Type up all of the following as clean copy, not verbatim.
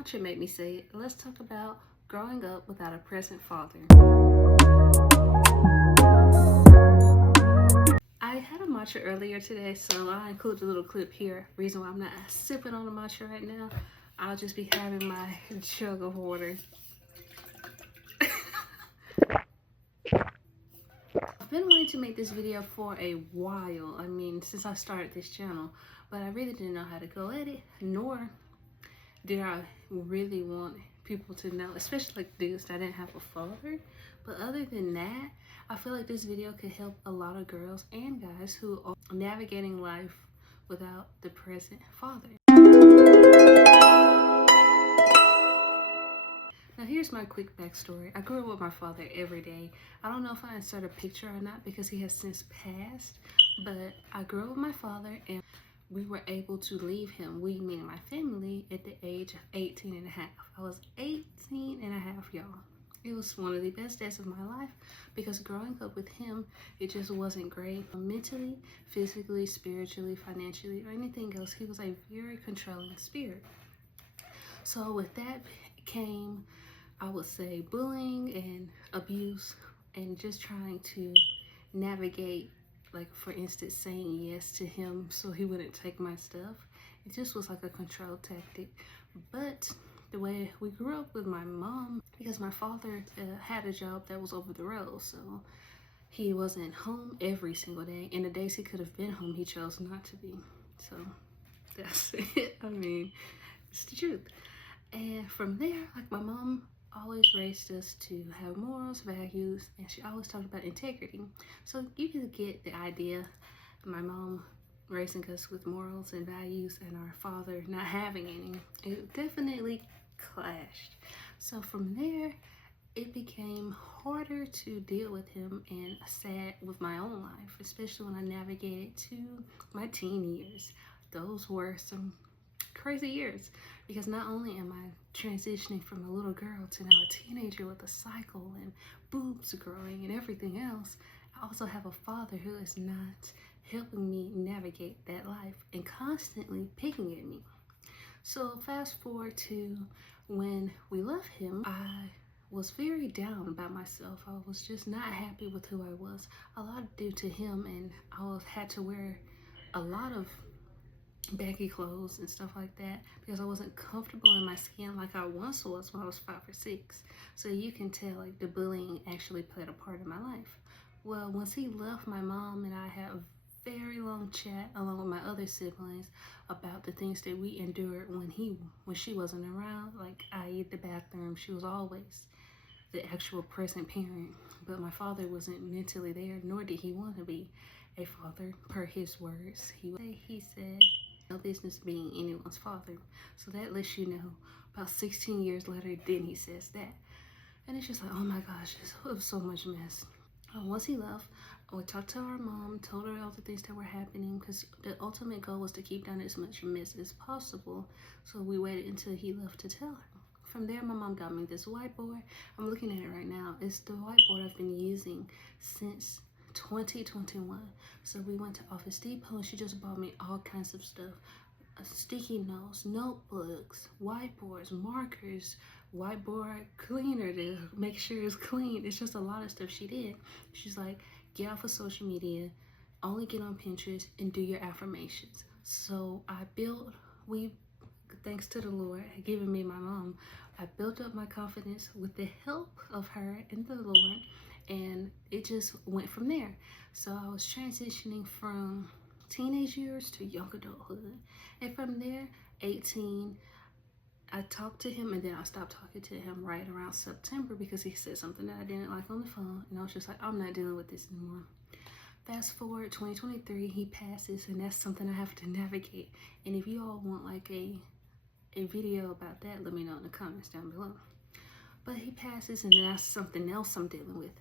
Mantra made me say it. Let's talk about growing up without a present father. I had a matcha earlier today, so I included a little clip here. Reason why I'm not sipping on a matcha right now, I'll just be having my jug of water. I've been wanting to make this video for a while. I mean, since I started this channel, but I really didn't know how to go at it, nor did I really want people to know, especially like dudes, that I didn't have a father. But other than that, I feel like this video could help a lot of girls and guys who are navigating life without the present father. Now here's my quick backstory. I grew up with my father every day. I don't know if I insert a picture or not because he has since passed, but I grew up with my father and we were able to leave him, we meaning my family, at the age of 18 and a half. I was 18 and a half, y'all. It was one of the best days of my life because growing up with him, it just wasn't great. Mentally, physically, spiritually, financially, or anything else, he was a very controlling spirit. So with that came, I would say, bullying and abuse and just trying to navigate, like for instance, saying yes to him so he wouldn't take my stuff. It just was like a control tactic. But the way we grew up with my mom, because my father had a job that was over the road, so he wasn't home every single day, and the days he could have been home, he chose not to be. So that's it. I mean, it's the truth. And from there, like, my mom always raised us to have morals, values, and she always talked about integrity. So you can get the idea. My mom raising us with morals and values and our father not having any. It definitely clashed. So from there, it became harder to deal with him and sad with my own life, especially when I navigated to my teen years. Those were some crazy years because not only am I transitioning from a little girl to now a teenager with a cycle and boobs growing and everything else, I also have a father who is not helping me navigate that life and constantly picking at me. So fast forward to when we left him, I was very down about myself. I was just not happy with who I was. A lot due to him, and I had to wear a lot of baggy clothes and stuff like that because I wasn't comfortable in my skin like I once was when I was 5 or 6. So you can tell, like, the bullying actually played a part in my life. Well, once he left, my mom and I had a very long chat along with my other siblings about the things that we endured when she wasn't around, like i.e. the bathroom. She was always the actual present parent, but my father wasn't mentally there, nor did he want to be a father per his words. He said no business being anyone's father. So that lets you know about 16 years later, then he says that. And it's just like, oh my gosh, it was so much mess. Once he left, we talked to our mom, told her all the things that were happening because the ultimate goal was to keep down as much mess as possible. So we waited until he left to tell her. From there, my mom got me this whiteboard. I'm looking at it right now. It's the whiteboard I've been using since 2021. So we went to Office Depot and she just bought me all kinds of stuff. Sticky notes, notebooks, whiteboards, markers, whiteboard cleaner to make sure it's clean. It's just a lot of stuff she did. She's like, get off of social media, only get on Pinterest and do your affirmations. So thanks to the Lord giving me my mom, I built up my confidence with the help of her and the Lord, and it just went from there. So I was transitioning from teenage years to young adulthood, and from there, 18, I talked to him, and then I stopped talking to him right around September because he said something that I didn't like on the phone, and I was just like, I'm not dealing with this anymore. Fast forward 2023, he passes, and that's something I have to navigate. And if you all want like a video about that, let me know in the comments down below. But he passes, and that's something else I'm dealing with.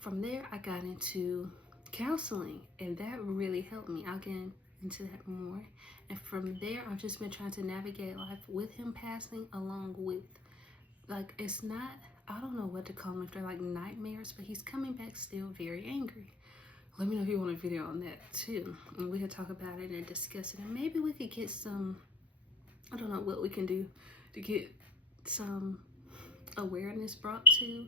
From there, I got into counseling, and that really helped me. I'll get into that more. And from there, I've just been trying to navigate life with him passing, along with, like, it's not, I don't know what to call them, if they're like nightmares, but he's coming back still very angry. Let me know if you want a video on that too, and we can talk about it and discuss it, and maybe we could get some, I don't know what we can do to get some awareness brought to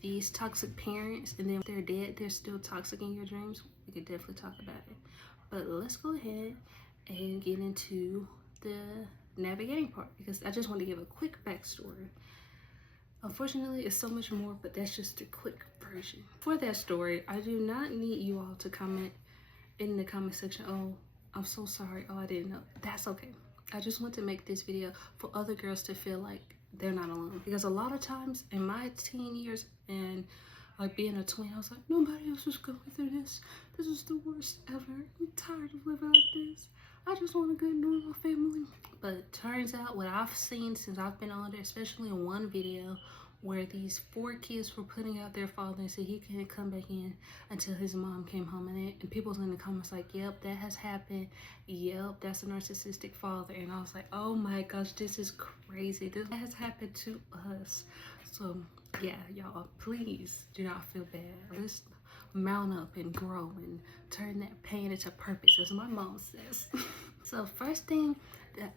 these toxic parents, and then if they're dead, they're still toxic in your dreams, we could definitely talk about it. But let's go ahead and get into the navigating part, because I just want to give a quick backstory. Unfortunately, it's so much more, but that's just a quick version. For that story, I do not need you all to comment in the comment section, oh, I'm so sorry, oh, I didn't know. That's okay. I just want to make this video for other girls to feel like they're not alone, because a lot of times in my teen years and like being a twin, I was like, nobody else is going through this. This is the worst ever. I'm tired of living like this. I just want a good normal family. But turns out what I've seen since I've been on there, especially in one video where these 4 kids were putting out their father and said he couldn't come back in until his mom came home, and people was in the comments like, yep, that has happened, yep, that's a narcissistic father. And I was like, oh my gosh, this is crazy, this has happened to us. So yeah, y'all, please do not feel bad. Let's mount up and grow and turn that pain into purpose, as my mom says. So first thing,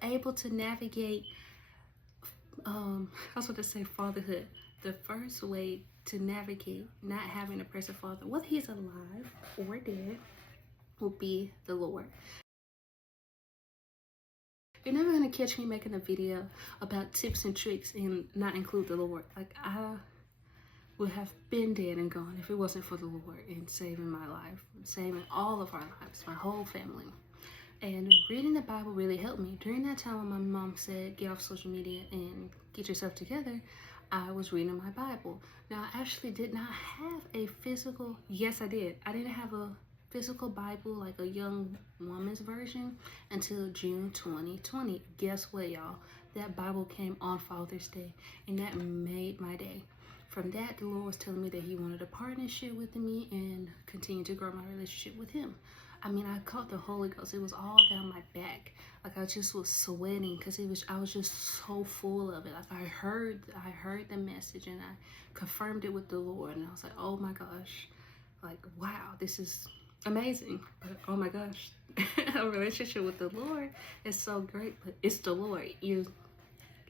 able to navigate I was going to say fatherhood. The first way to navigate not having a present father, whether he's alive or dead, will be the Lord. You're never going to catch me making a video about tips and tricks and not include the Lord. Like, I would have been dead and gone if it wasn't for the Lord and saving my life, saving all of our lives, my whole family. And reading the Bible really helped me. During that time when my mom said, get off social media and get yourself together, I was reading my Bible. Now, I actually did not have a physical, yes, I did. I didn't have a physical Bible, like a young woman's version, until June 2020. Guess what, y'all? That Bible came on Father's Day, and that made my day. From that, the Lord was telling me that he wanted a partnership with me and continue to grow my relationship with him. I mean, I caught the Holy Ghost. It was all down my back. Like, I just was sweating because I was just so full of it. Like, I heard the message and I confirmed it with the Lord, and I was like, oh my gosh, like, wow, this is amazing. But oh my gosh, a relationship with the Lord is so great, but it's the Lord.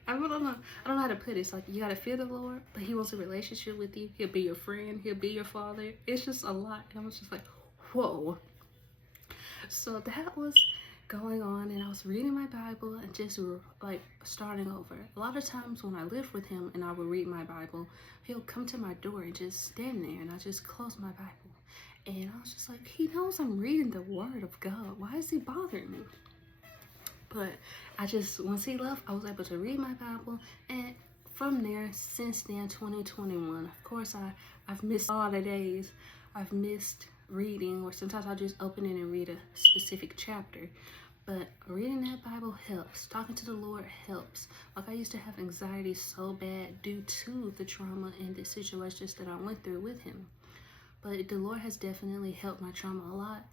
I don't know how to put it. It's like, you gotta feel the Lord, but he wants a relationship with you. He'll be your friend, he'll be your father. It's just a lot. And I was just like, whoa. So that was going on, and I was reading my Bible and just like starting over. A lot of times when I lived with him and I would read my Bible, he'll come to my door and just stand there, and I just close my Bible. And I was just like, he knows I'm reading the Word of God. Why is he bothering me? But once he left, I was able to read my Bible, and from there, since then, 2021, of course, I've missed all the days. I've missed reading, or sometimes I'll just open it and read a specific chapter. But reading that Bible helps. Talking to the Lord helps. Like, I used to have anxiety so bad due to the trauma and the situations that I went through with him. But the Lord has definitely helped my trauma a lot.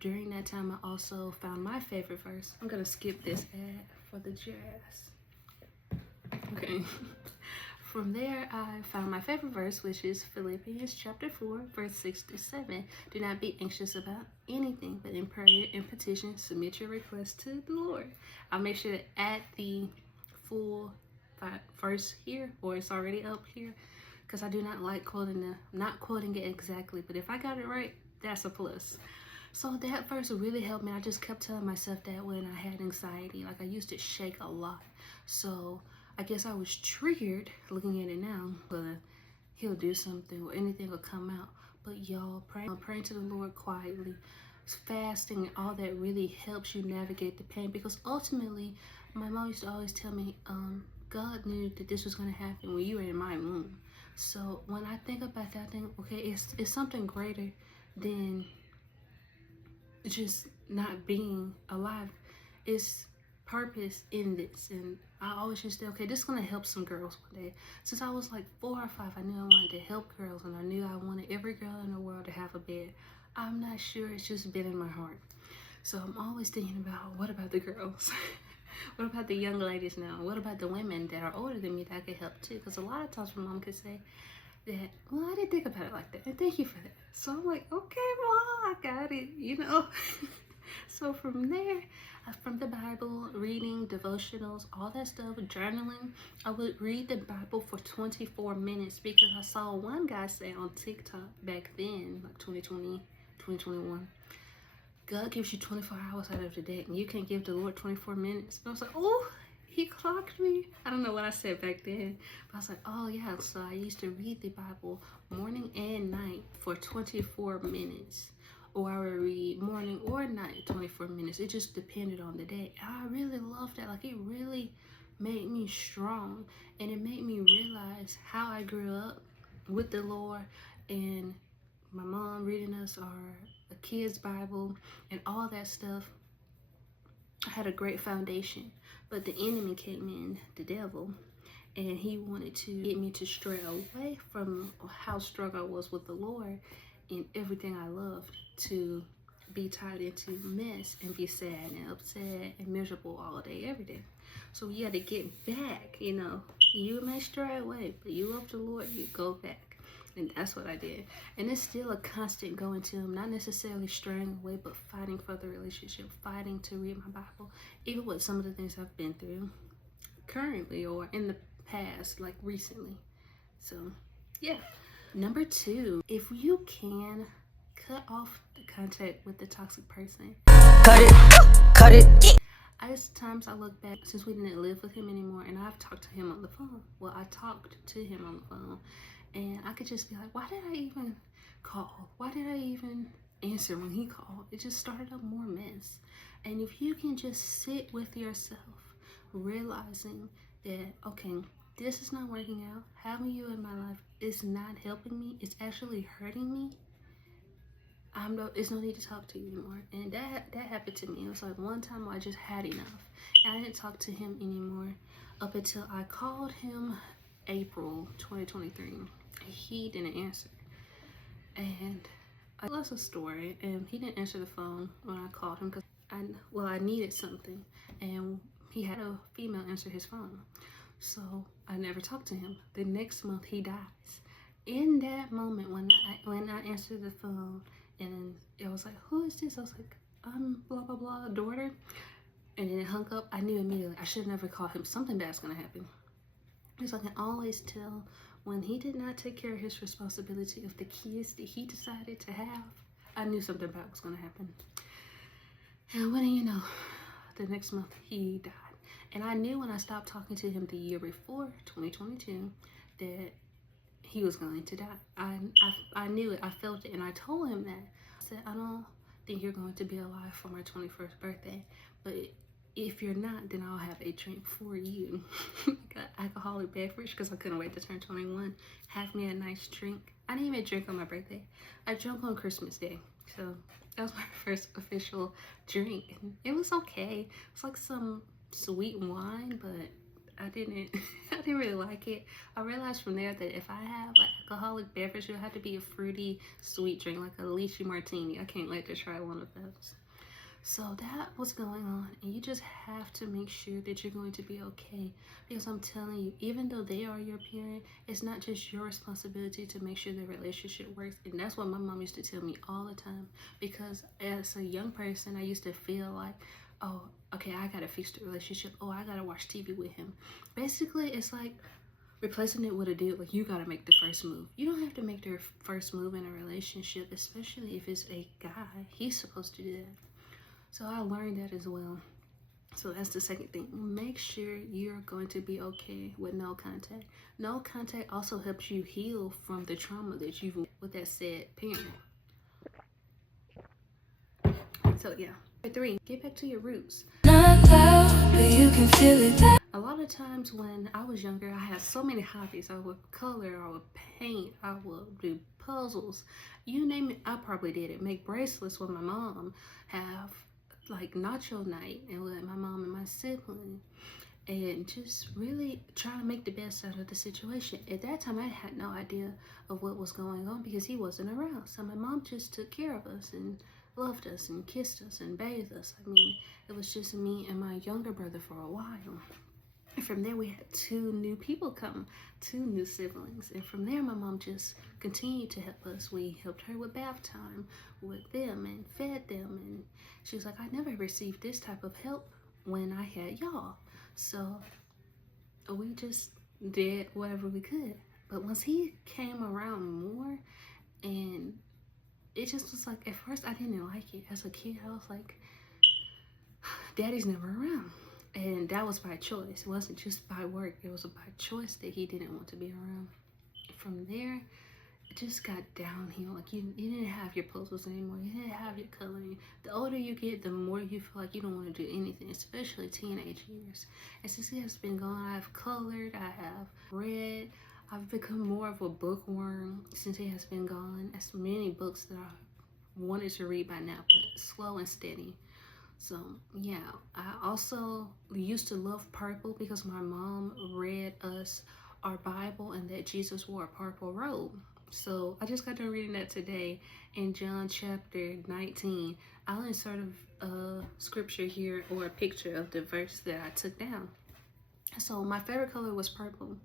During that time, I also found my favorite verse. I'm gonna skip this ad for the jazz. Okay. From there, I found my favorite verse, which is Philippians chapter 4, verse 6-7. Do not be anxious about anything, but in prayer and petition, submit your requests to the Lord. I'll make sure to add the full verse here, or it's already up here, because I do not like not quoting it exactly, but if I got it right, that's a plus. So that verse really helped me. I just kept telling myself that when I had anxiety, like, I used to shake a lot. So I guess I was triggered looking at it now, but he'll do something or anything will come out. But y'all, praying to the Lord quietly, fasting, and all that really helps you navigate the pain, because ultimately, my mom used to always tell me, God knew that this was going to happen when you were in my womb. So when I think about that, I think, okay, it's something greater than just not being alive. It's purpose in this. And I always just say, okay, this is going to help some girls one day. Since I was like 4 or 5, I knew I wanted to help girls, and I knew I wanted every girl in the world to have a bed. I'm not sure, it's just been in my heart. So I'm always thinking about, what about the girls? What about the young ladies now? What about the women that are older than me that I could help too? Because a lot of times my mom could say that, well, I didn't think about it like that, and thank you for that. So I'm like, okay, well, I got it, you know. So from there, from the Bible, reading, devotionals, all that stuff, journaling, I would read the Bible for 24 minutes because I saw one guy say on TikTok back then, like 2020, 2021, God gives you 24 hours out of the day and you can't give the Lord 24 minutes. And I was like, oh, he clocked me. I don't know what I said back then, but I was like, oh yeah. So I used to read the Bible morning and night for 24 minutes. Or I would read morning or night 24 minutes. It just depended on the day. And I really loved that. Like, it really made me strong. And it made me realize how I grew up with the Lord and my mom reading us our kids' Bible and all that stuff. I had a great foundation. But the enemy came in, the devil, and he wanted to get me to stray away from how strong I was with the Lord and everything I loved, to be tied into mess and be sad and upset and miserable all day, every day. So you had to get back, you know. You may stray away, but you love the Lord, you go back. And that's what I did. And it's still a constant going to him, not necessarily straying away, but fighting for the relationship, fighting to read my Bible, even with some of the things I've been through currently or in the past, like recently. So yeah. Number 2, if you can, cut off the contact with the toxic person. Cut it. Times I look back, since we didn't live with him anymore, and I've talked to him on the phone. Well, I talked to him on the phone, and I could just be like, why did I even call? Why did I even answer when he called? It just started up more mess. And if you can just sit with yourself, realizing that, okay, this is not working out. Having you in my life is not helping me. It's actually hurting me. It's no need to talk to you anymore. And that happened to me. It was like one time I just had enough. And I didn't talk to him anymore up until I called him April 2023. He didn't answer. And I lost a story, and he didn't answer the phone when I called him because I needed something. And he had a female answer his phone. So I never talked to him. The next month he dies. In that moment when I answered the phone and it was like, who is this? I was like, I'm blah blah blah daughter. And then it hung up. I knew immediately I should have never called him. Something bad's gonna happen. Because I can always tell when he did not take care of his responsibility of the kids that he decided to have. I knew something bad was gonna happen. And what do you know? The next month he died. And I knew when I stopped talking to him the year before, 2022, that he was going to die. I knew it. I felt it. And I told him that. I said, I don't think you're going to be alive for my 21st birthday. But if you're not, then I'll have a drink for you. Got alcoholic beverage because I couldn't wait to turn 21. Have me a nice drink. I didn't even drink on my birthday. I drank on Christmas Day. So that was my first official drink. And it was okay. It was like some sweet wine, but I didn't really like it. I realized from there that if I have like alcoholic beverage, it'll have to be a fruity sweet drink, like a lychee martini. I can't wait to try one of those. So that was going on, and you just have to make sure that you're going to be okay, because I'm telling you, even though they are your parent, it's not just your responsibility to make sure the relationship works. And that's what my mom used to tell me all the time, because as a young person I used to feel like, oh, okay, I gotta fix the relationship. Oh, I gotta watch TV with him. Basically, it's like replacing it with a dude. Like, you gotta make the first move. You don't have to make the first move in a relationship, especially if it's a guy. He's supposed to do that. So I learned that as well. So that's the second thing. Make sure you're going to be okay with no contact. No contact also helps you heal from the trauma that you've with that said parent. So yeah. Number 3, get back to your roots. Not loud, but you can feel it. A lot of times when I was younger, I had so many hobbies. I would color, I would paint, I would do puzzles. You name it, I probably did it. Make bracelets with my mom, have like nacho night and with my mom and my sibling, and just really try to make the best out of the situation. At that time, I had no idea of what was going on because he wasn't around. So my mom just took care of us and loved us and kissed us and bathed us. I mean, it was just me and my younger brother for a while. And from there, we had 2 new siblings. And from there, my mom just continued to help us. We helped her with bath time with them and fed them. And she was like, I never received this type of help when I had y'all. So we just did whatever we could. But once he came around more, and it just was like, at first I didn't like it. As a kid, I was like, Daddy's never around. And that was by choice. It wasn't just by work. It was by choice that he didn't want to be around. From there, it just got downhill. Like you didn't have your puzzles anymore. You didn't have your coloring. The older you get, the more you feel like you don't want to do anything, especially teenage years. And since he has been gone, I've colored, I have read. I've become more of a bookworm since he has been gone. As many books that I wanted to read by now, but slow and steady. So yeah, I also used to love purple because my mom read us our Bible and that Jesus wore a purple robe. So I just got done reading that today in John chapter 19. I'll insert a scripture here or a picture of the verse that I took down. So my favorite color was purple.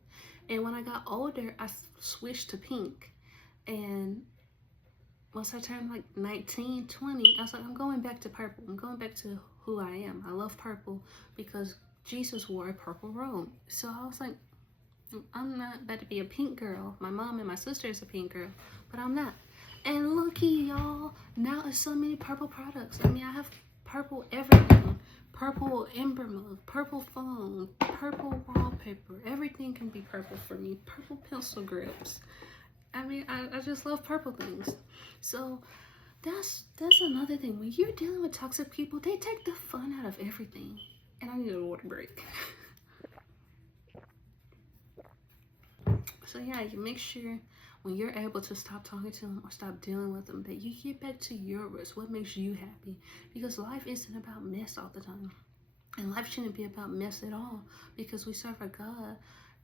And when I got older, I switched to pink. And once I turned like 19, 20, I was like, I'm going back to purple. I'm going back to who I am. I love purple because Jesus wore a purple robe. So I was like, I'm not about to be a pink girl. My mom and my sister is a pink girl, but I'm not. And looky, y'all, now there's so many purple products. I mean, I have purple everything. Purple ember mug, purple phone, purple wallpaper. Everything can be purple for me. Purple pencil grips. I mean, I just love purple things. So that's another thing. When you're dealing with toxic people, they take the fun out of everything. And I need a water break. So yeah, you make sure when you're able to stop talking to them or stop dealing with them, that you get back to your roots. What makes you happy? Because life isn't about mess all the time. And life shouldn't be about mess at all, because we serve a God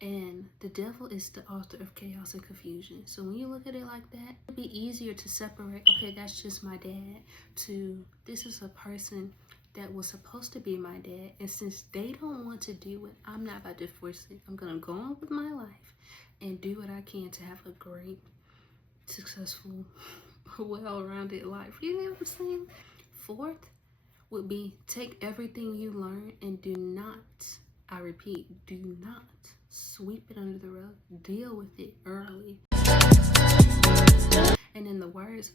and the devil is the author of chaos and confusion. So when you look at it like that, it'd be easier to separate, okay, that's just my dad, to this is a person that was supposed to be my dad. And since they don't want to do it, I'm not about to force it. I'm going to go on with my life and do what I can to have a great, successful, well-rounded life. You know what I'm saying? Fourth would be take everything you learn and do not, I repeat, do not sweep it under the rug. Deal with it early. And in the words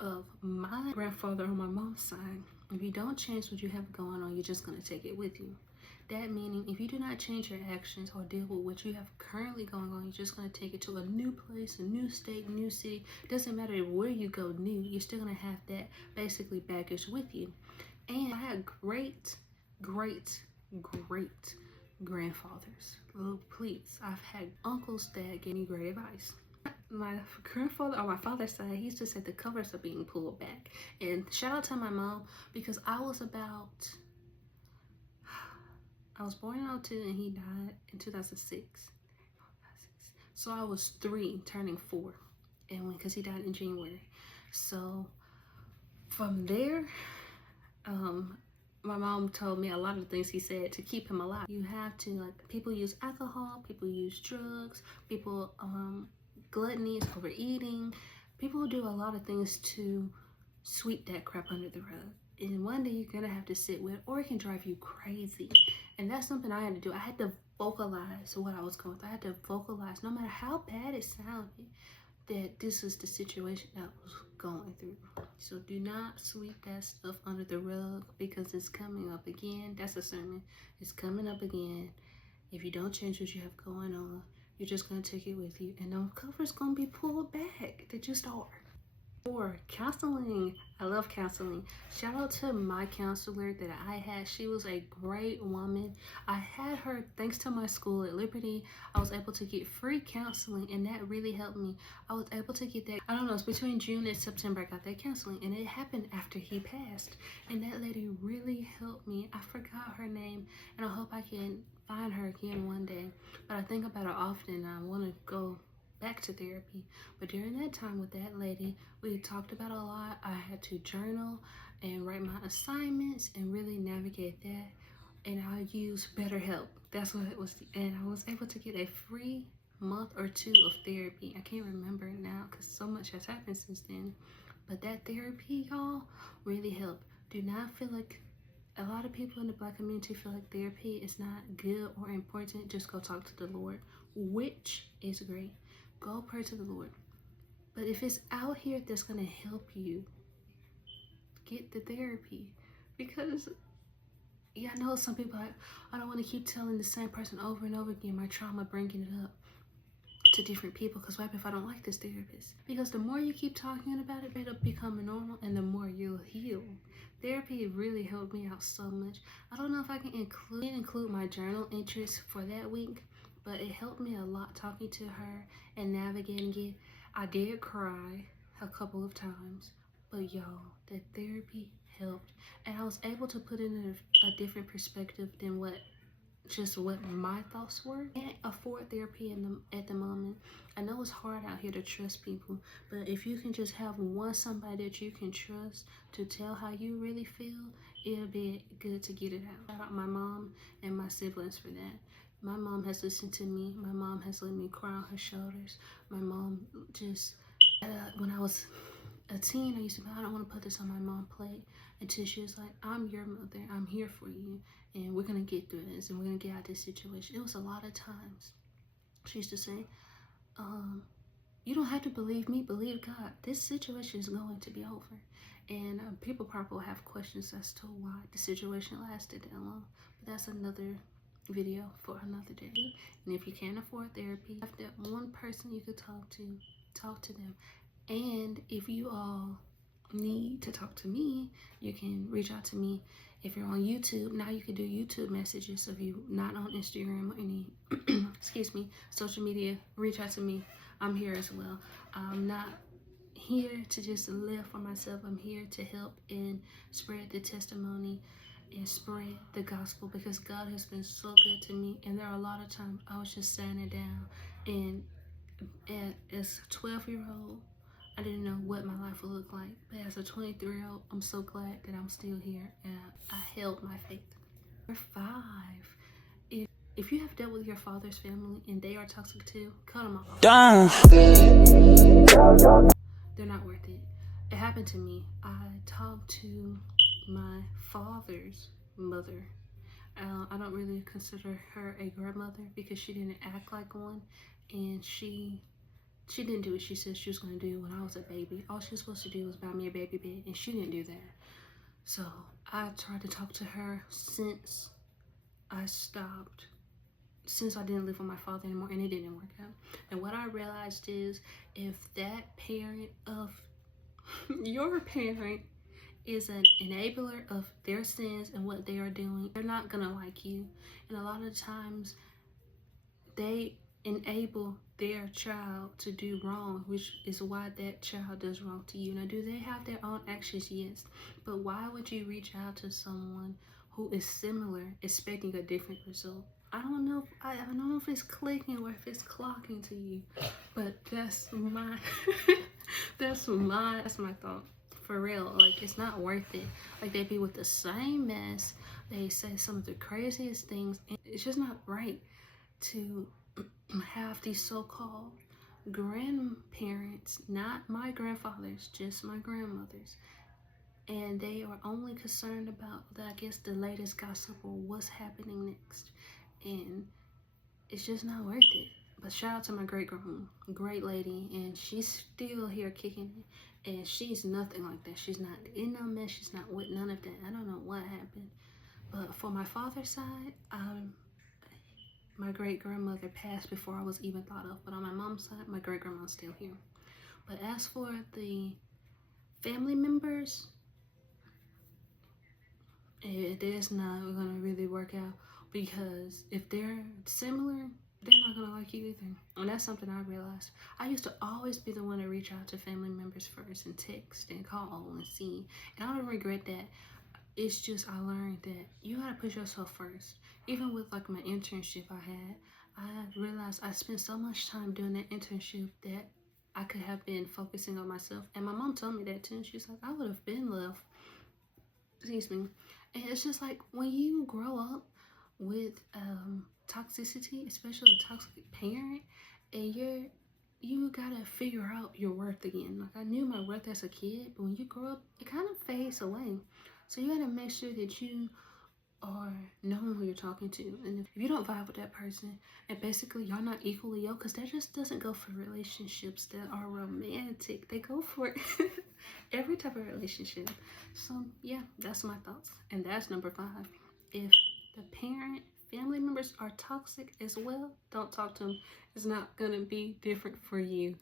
of my grandfather on my mom's side, if you don't change what you have going on, you're just going to take it with you. That meaning, if you do not change your actions or deal with what you have currently going on, you're just going to take it to a new place, a new state, new city. Doesn't matter where you go new, you're still going to have that basically baggage with you. And I had great grandfathers. Oh, please. I've had uncles that gave me great advice. My grandfather on my father's side, he used to say the covers are being pulled back. And shout out to my mom, because I was born in 2002 and he died in 2006. So I was 3 turning 4, and because he died in January. So from there, my mom told me a lot of things he said to keep him alive. You have to, like, people use alcohol, people use drugs, people gluttony is overeating. People do a lot of things to sweep that crap under the rug. And one day you're gonna have to sit with, or it can drive you crazy. And that's something I had to do. I had to vocalize what I was going through. I had to vocalize, no matter how bad it sounded, that this is the situation that I was going through. So do not sweep that stuff under the rug, because it's coming up again. That's a sermon. It's coming up again. If you don't change what you have going on, you're just going to take it with you. And those covers going to be pulled back. They just are. 4, counseling. I love counseling. Shout out to my counselor that I had. She was a great woman. I had her thanks to my school at Liberty. I was able to get free counseling, and that really helped me. I was able to get that, I don't know, it's between June and September I got that counseling, and it happened after he passed. And that lady really helped me. I forgot her name, and I hope I can find her again one day. But I think about her often. I want to go back to therapy. But during that time with that lady, we talked about a lot. I had to journal and write my assignments and really navigate that. And I use BetterHelp. That's what it was. And I was able to get a free month or 2 of therapy. I can't remember it now because so much has happened since then. But that therapy, y'all, really helped. Do not feel like, a lot of people in the Black community feel like therapy is not good or important. Just go talk to the Lord, which is great. Go pray to the Lord. But if it's out here that's going to help you, get the therapy. Because, yeah, I know some people, I don't want to keep telling the same person over and over again my trauma, bringing it up to different people, because what if I don't like this therapist? Because the more you keep talking about it, it'll become normal, and the more you'll heal. Therapy really helped me out so much. I don't know if I can include my journal entries for that week, but it helped me a lot talking to her and navigating it. I did cry a couple of times, but y'all, the therapy helped, and I was able to put it in a different perspective than what my thoughts were. I can't afford therapy at the moment. I know it's hard out here to trust people, but if you can just have somebody that you can trust to tell how you really feel, it'll be good to get it out. Shout out my mom and my siblings for that. My mom has listened to me. My mom has let me cry on her shoulders. My mom just, when I was a teen, I used to be, I don't want to put this on my mom's plate, until she was like, I'm your mother, I'm here for you, and we're going to get through this, and we're going to get out of this situation. It was a lot of times. She used to say, you don't have to believe me, believe God. This situation is going to be over. And people probably will have questions as to why the situation lasted that long. But that's another video for another day. And if you can't afford therapy, have that one person you could talk to them. And if you all need to talk to me, you can reach out to me. If you're on YouTube, now you can do YouTube messages. So if you're not on Instagram or any excuse me, social media, reach out to me. I'm here as well. I'm not here to just live for myself. I'm here to help and spread the testimony and spread the gospel, because God has been so good to me. And there are a lot of times I was just standing down, and as a 12-year-old, I didn't know what my life would look like. But as a 23-year-old, I'm so glad that I'm still here, and I held my faith. Number 5, if you have dealt with your father's family and they are toxic too, cut them off. They're not worth it. It happened to me. I talked to my father's mother. I don't really consider her a grandmother because she didn't act like one, and she didn't do what she said she was going to do when I was a baby. All she was supposed to do was buy me a baby bed, and she didn't do that. So I tried to talk to her since I didn't live with my father anymore, and it didn't work out. And what I realized is, if that parent of your parent is an enabler of their sins and what they are doing, they're not gonna like you. And a lot of times they enable their child to do wrong, which is why that child does wrong to you. Now, do they have their own actions? Yes. But why would you reach out to someone who is similar, expecting a different result? I don't know if it's clicking or if it's clocking to you, but that's my that's my thought. For real, like, it's not worth it. Like, they be with the same mess, they say some of the craziest things, and it's just not right to have these so-called grandparents, not my grandfathers, just my grandmothers, and they are only concerned about the latest gossip or what's happening next, and it's just not worth it. But shout out to my great grandma, great lady, and she's still here kicking it, and she's nothing like that. She's not in no mess, she's not with none of that. I don't know what happened. But for my father's side, my great grandmother passed before I was even thought of. But on my mom's side, my great grandma's still here. But as for the family members, it is not gonna really work out, because if they're similar, they're not gonna like you either. And that's something I realized. I used to always be the one to reach out to family members first and text and call and see. And I don't regret that. It's just I learned that you gotta put yourself first. Even with like my internship I realized I spent so much time doing that internship that I could have been focusing on myself. And my mom told me that too. She's like, I would have been left. Excuse me. And it's just like, when you grow up with toxicity, especially a toxic parent, and you gotta figure out your worth again. Like, I knew my worth as a kid, but when you grow up, it kind of fades away. So you gotta make sure that you are knowing who you're talking to. And if you don't vibe with that person, and basically y'all not equally yoked, because that just doesn't go for relationships that are romantic. They go for every type of relationship. So yeah, that's my thoughts. And that's number 5. If the family members are toxic as well, don't talk to them. It's not gonna be different for you.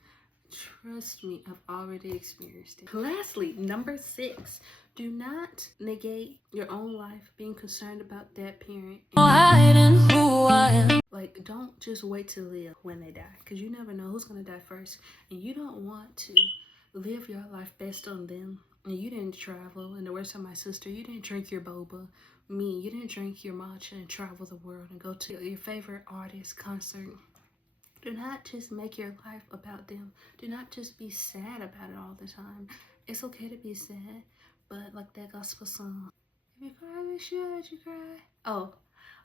Trust me, I've already experienced it. Lastly, number 6, do not negate your own life being concerned about that parent. Like, don't just wait to live when they die, because you never know who's gonna die first, and you don't want to live your life based on them. And you didn't travel, and the words of my sister, you didn't drink your boba. Me, you didn't drink your matcha and travel the world and go to your favorite artist concert. Do not just make your life about them. Do not just be sad about it all the time. It's okay to be sad, but like that gospel song, if you cry, we should let you cry. Oh,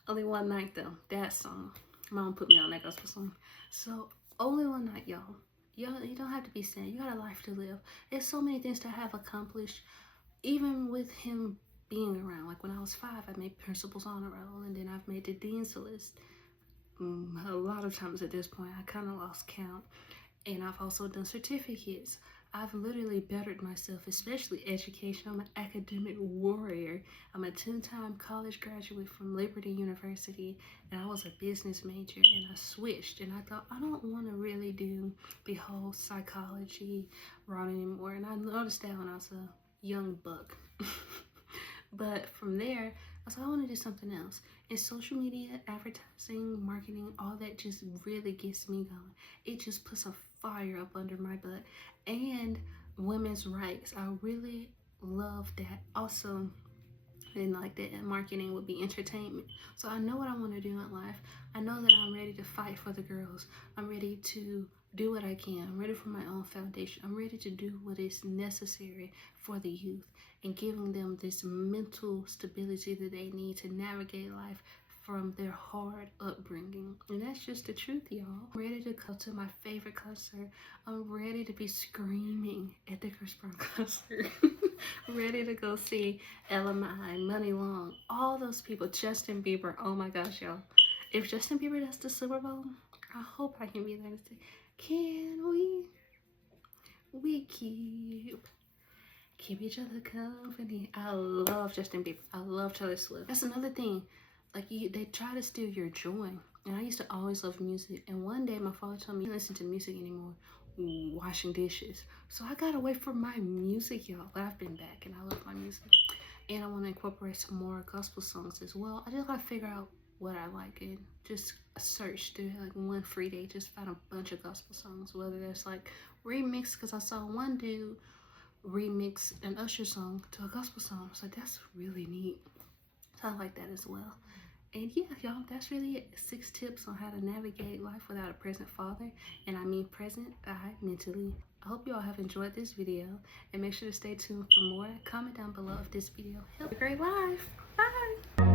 Only One Night though, that song. Mom put me on that gospel song. So, Only One Night, y'all. You don't have to be sad. You got a life to live. There's so many things to have accomplished, even with him being around. Like when I was 5, I made principal's honor roll, and then I've made the dean's list. A lot of times at this point, I kind of lost count. And I've also done certificates. I've literally bettered myself, especially education. I'm an academic warrior. I'm a 10-time college graduate from Liberty University, and I was a business major, and I switched, and I thought, I don't want to really do the whole psychology route anymore. And I noticed that when I was a young buck. But from there, I was like, I want to do something else. And social media, advertising, marketing, all that just really gets me going. It just puts a fire up under my butt. And women's rights, I really love that. Also, and like that marketing would be entertainment. So I know what I want to do in life. I know that I'm ready to fight for the girls. I'm ready to do what I can. I'm ready for my own foundation. I'm ready to do what is necessary for the youth and giving them this mental stability that they need to navigate life from their hard upbringing. And that's just the truth, y'all. I'm ready to go to my favorite concert. I'm ready to be screaming at the Chris Brown concert. Ready to go see LMI, Money Long, all those people, Justin Bieber. Oh my gosh, y'all. If Justin Bieber does the Super Bowl, I hope I can be there to say, can we keep each other company. I love Justin Bieber. I love Taylor Swift. That's another thing. Like, they try to steal your joy. And I used to always love music. And one day my father told me, I don't listen to music anymore, washing dishes. So I got away from my music, y'all. But I've been back, and I love my music. And I want to incorporate some more gospel songs as well. I just got to figure out what I like and just search through like one free day, just find a bunch of gospel songs, whether there's like remix, because I saw one dude remix an Usher song to a gospel song. So that's really neat. So I like that as well. And yeah, y'all, that's really it. 6 tips on how to navigate life without a present father. And I mean present, mentally. I hope you all have enjoyed this video. And make sure to stay tuned for more. Comment down below if this video helped. Have a great life. Bye.